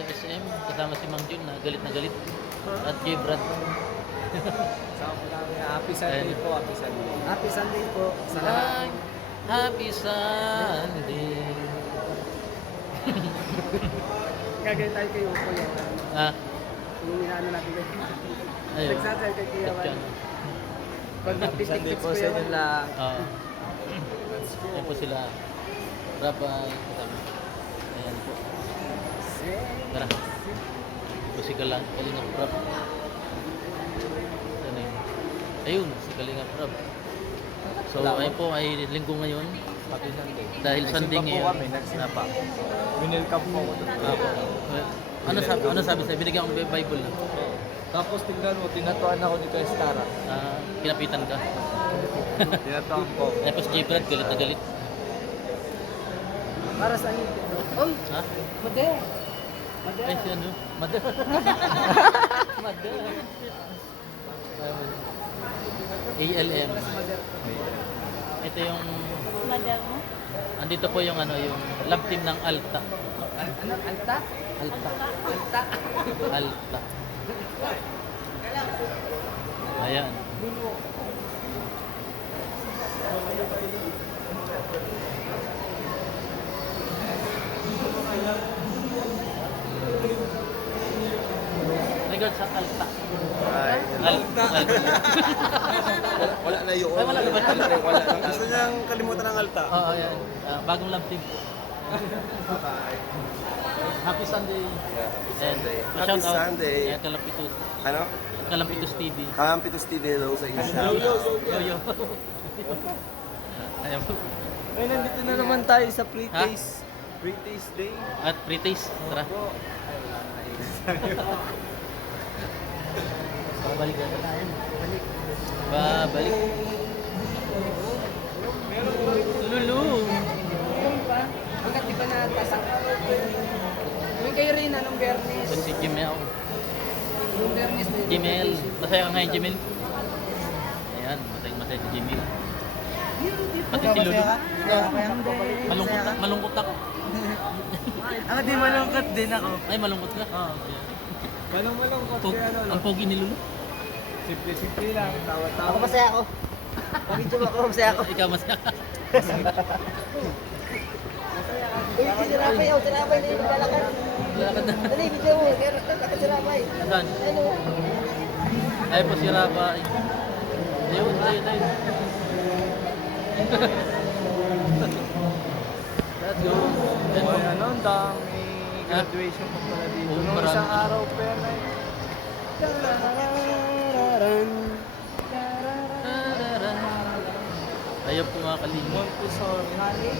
sa SM kasama si Mang Jun na galit. At J. Brad. Sama po namin. Happy Sunday po. Happy Sunday. Happy Sunday po sa lahat. Ay, Happy Sunday. Gagawin tayo kay Upo yung Ah, yung inaano natin kayo. ayun. Nagsasal kay Kuya Juan. Pag Happy Sunday nagtitiktik po sa inyo lang. Oo. Ayan po sila. Rabay. Ayan po. Tara. Si Kalingap Prab. Ano yun? Ayun, si Kalingap Prab. So, ayun po ay linggo ngayon. Happy Sunday. Dahil Sunday Nagsimba po ngayon. kami. Nagsimba. Napa. Winelcome po ako doon. Ano sabi sa'yo? Binigyan ko ng Bible na. Tapos tingnan mo, tinatuan ako ni Kuya Stara. Kinapitan ka. Tinatuan ko. Tapos J. Brad, galit na galit. Para sa inyo. Oy, Ha? made. Ay, si ano? Mother. Mother. ALM. Ito yung... Madam mo? Andito po yung ano, yung love team ng Alta. Ano? Alta? Alta. Alta. Alta. Ayan. Regards sa Alta. Ay, Alta. wala na yun. Ay, wala na ba? Wala na. Gusto niyang kalimutan ng alta. Oo, ayan. Bagong love team. Happy Sunday. Happy Sunday. And, Happy shout out. Sunday. Ayan, Kalampitos. Ano? Kalampitos TV. Kampitos TV, hello sa inyo. Yo. Ayan po. Ay, nandito na naman tayo sa Ha? pre-taste. Pre-taste day. At pre-taste. Tara. Bro. Babalik na tayo. Babalik. Lulu. Hanggat di ba natasang? Yung kayo rin, anong Bernes? Si Jimel. Yung Bernes na yun. Jimel. Masaya ka ngayon, Jimel? Ayan, masaya si Jimel. Pati si Lulu. Malungkot ako. Ako di malungkot din ako. Ay, malungkot ka? Oo. Malong-malong ko. Ang pogi ni Lulu. Simple-simple lang. Tawa-tawa. Ako masaya ako. Pag-video ako, masaya ako. Ikaw masaya ka. Uy, sinapay ako, sinapay na yung lalakad. Lalakad na. Dali, video mo. Lalakad sinapay. Saan? Ano? Ay po si Rapa. Ayun. Let's go. Let's go. Oy, ano, ang dami. Graduation pa pala dito. Oo, Nung marami. isang araw pa yan ay. Ayun po mga kalingap. Montessori.